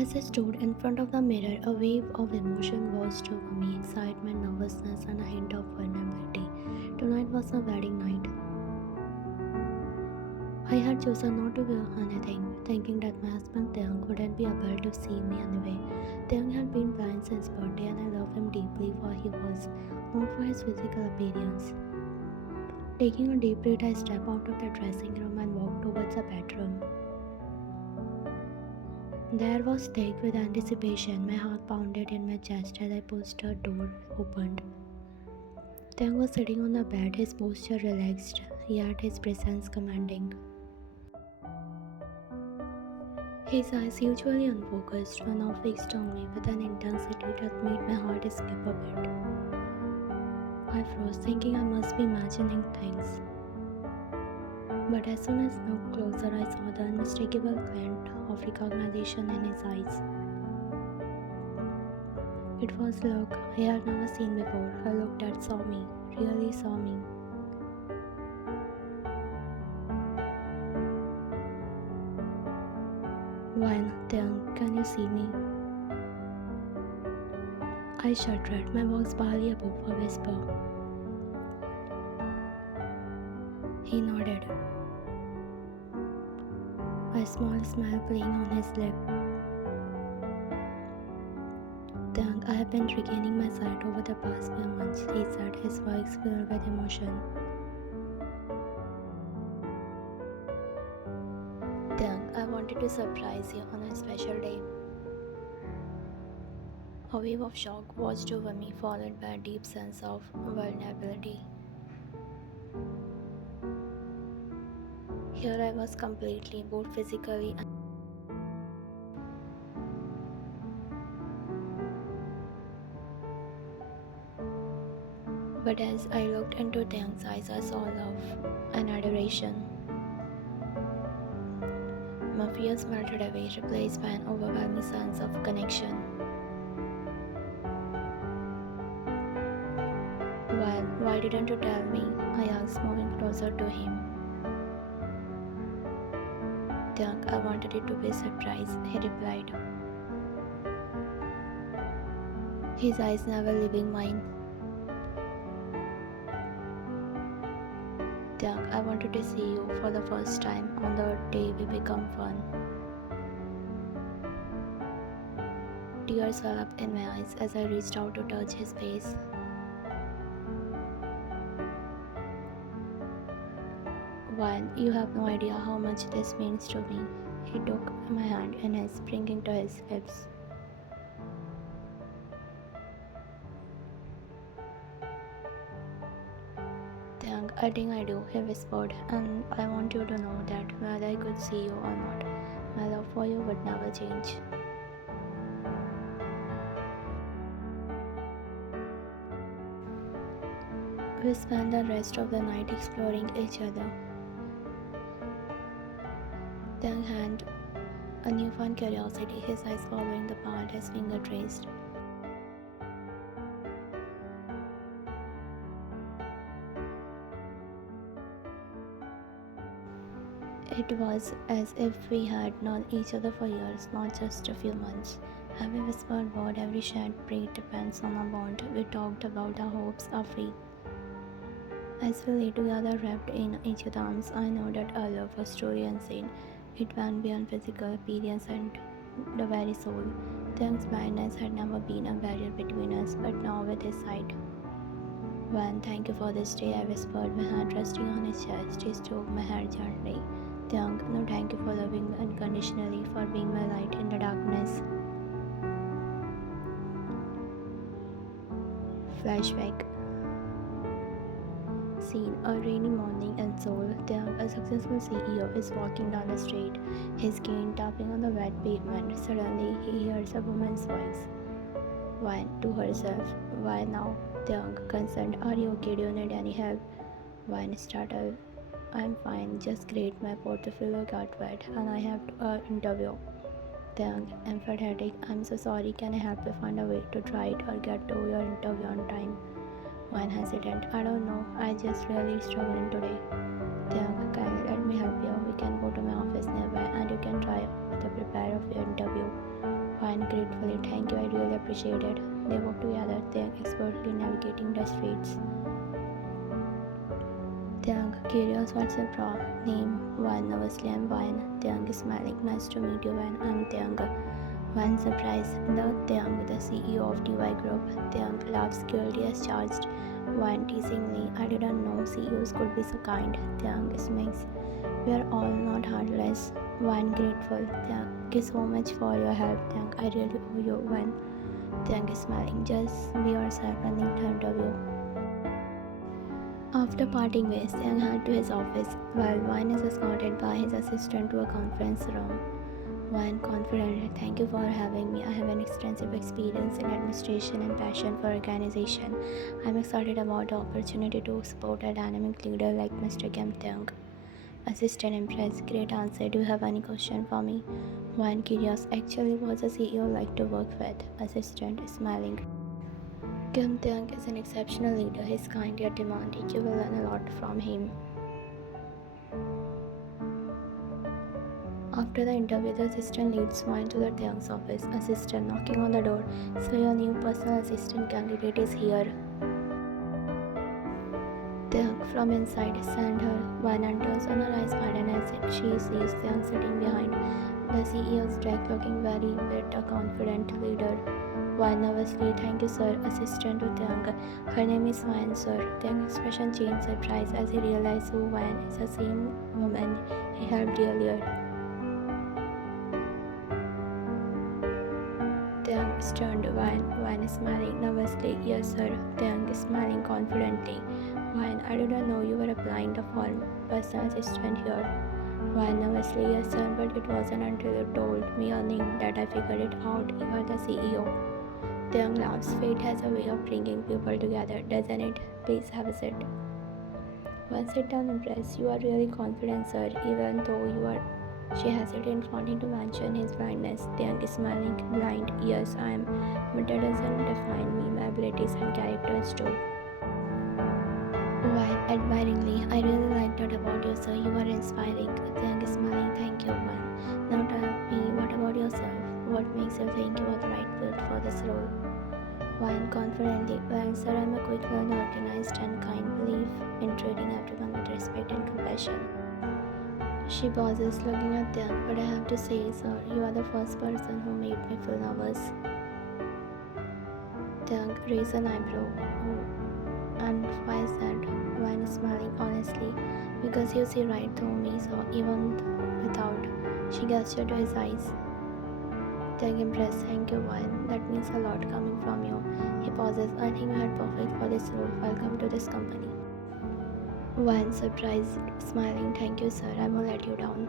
As I stood in front of the mirror, a wave of emotion washed over me: excitement, nervousness, and a hint of vulnerability. Tonight was a wedding night. I had chosen not to wear anything, thinking that my husband Taehyung wouldn't be able to see me anyway. Taehyung had been blind since birthday, and I love him deeply for he was, not for his physical appearance. Taking a deep breath, I stepped out of the dressing room and walked towards the bedroom. The air was thick with anticipation. My heart pounded in my chest as I pushed the door opened. Taehyung was sitting on the bed, his posture relaxed, yet his presence commanding. His eyes, usually unfocused, were now fixed on me with an intensity that made my heart skip a bit. I froze, thinking I must be imagining things. But as soon as I looked closer, I saw the unmistakable glint of recognition in his eyes. It was a look I had never seen before, a look that saw me, really saw me. When, Taehyung, can you see me? I shuddered, my voice barely above a whisper. He nodded, a small smile playing on his lip. Taehyung, I have been regaining my sight over the past few months, he said, his voice filled with emotion. Taehyung, I wanted to surprise you on a special day. A wave of shock washed over me, followed by a deep sense of vulnerability. Here I was completely, both physically and but as I looked into Taehyung's eyes, I saw love and adoration. My fears melted away, replaced by an overwhelming sense of connection. Well, why didn't you tell me? I asked, moving closer to him. Taehyung, I wanted it to be a surprise, he replied, his eyes never leaving mine. Taehyung, I wanted to see you for the first time on the day we become one. Tears well up in my eyes as I reached out to touch his face. One, you have no idea how much this means to me. He took my hand in his, bringing to his lips. Taehyung, I think I do, he whispered, and I want you to know that whether I could see you or not, my love for you would never change. We spent the rest of the night exploring each other. Taehyung had a newfound curiosity, his eyes following the path his finger traced. It was as if we had known each other for years, not just a few months. Every whispered word, every shared breath depends on our bond. We talked about our hopes, our faith. As we lay together wrapped in each other's arms, I know that our love was truly insane. It went beyond physical appearance and the very soul. Taehyung's blindness had never been a barrier between us, but now with his sight. When, thank you for this day, I whispered, my hand resting on his chest. He stroked my hair gently. Taehyung, no, thank you for loving me unconditionally, for being my light in the darkness. Flashback. Scene, a rainy morning in Seoul. Taehyung, a successful CEO, is walking down the street, his cane tapping on the wet pavement. Suddenly, he hears a woman's voice. Why, to herself, why now? Taehyung, concerned, are you okay? Do you need any help? Wine, startled, I'm fine, just great. My portfolio got wet and I have an interview. Taehyung, empathetic, I'm so sorry. Can I help you find a way to try it or get to your interview on time? One hesitant, I don't know. I just really struggling today. Taehyung, kindly let me help you. We can go to my office nearby and you can try to prepare for your interview. One gratefully, thank you, I really appreciate it. They walk together, Taehyung expertly navigating the streets. Taehyung, curious, what's your name? One nervously, I'm One. Taehyung is smiling, nice to meet you, One. I'm Taehyung. One surprise, Taehyung, the CEO of TY Group. Taehyung laughs guilty as charged. One teasingly, I didn't know CEOs could be so kind. Taehyung smiles. We are all not heartless. One grateful. Thank you so much for your help. Taehyung, I really owe you. One. Taehyung is smiling. Just be yourself and leave the interview. After parting ways, Taehyung headed to his office, while One is escorted by his assistant to a conference room. One confidently, thank you for having me. I have an extensive experience in administration and passion for organization. I'm excited about the opportunity to support a dynamic leader like Mr. Kim Taehyung. Assistant impressed, great answer. Do you have any question for me? One curious, actually what's a CEO like to work with? Assistant smiling. Kim Taehyung is an exceptional leader. He's kind yet demanding. You will learn a lot from him. After the interview, the assistant leads One to the Taehyung's office. Assistant knocking on the door. So your new personal assistant candidate is here. Taehyung from inside sent her. One enters on her eyes widen as she sees Taehyung sitting behind the CEO's desk looking very bit a confident leader. One nervously, thank you sir, assistant to Taehyung. Her name is Wan sir. Taehyung's expression changed surprise as he realized who Wan is, the same woman he helped earlier. Taehyung turned to Wan is smiling nervously. Yes sir. Taehyung is smiling confidently. Wan, I didn't know you were applying the form personal assistant here. Wan nervously, yes sir, but it wasn't until you told me your name that I figured it out. You are the CEO. Taehyung laughs. Fate has a way of bringing people together, doesn't it? Please have a seat. Wan sit down impressed. You are really confident, sir, even though you are. She hesitated, wanting to mention his blindness. Taehyung is smiling. Blind? Yes, I am. But that doesn't define me. My abilities and characters too. Wan admiringly, I really like that about you, sir. You are inspiring. Taehyung is smiling. Thank you, Wan. Now tell me, what about yourself? What makes you think you are the right fit for this role? Wan confidently, well, sir, I'm a quick learner, organized and kind. Believe in treating everyone with respect and compassion. She pauses, looking at Taehyung, but I have to say, sir, you are the first person who made me feel nervous. Taehyung raised an eyebrow. Oh, and why is that? Wan is smiling honestly. Because you see right through me, so even without. She gestured to his eyes. Taehyung impressed. Thank you, Wan. That means a lot coming from you. He pauses. I think you are perfect for this role. Welcome to this company. Wan surprised, smiling. Thank you, sir. I won't let you down.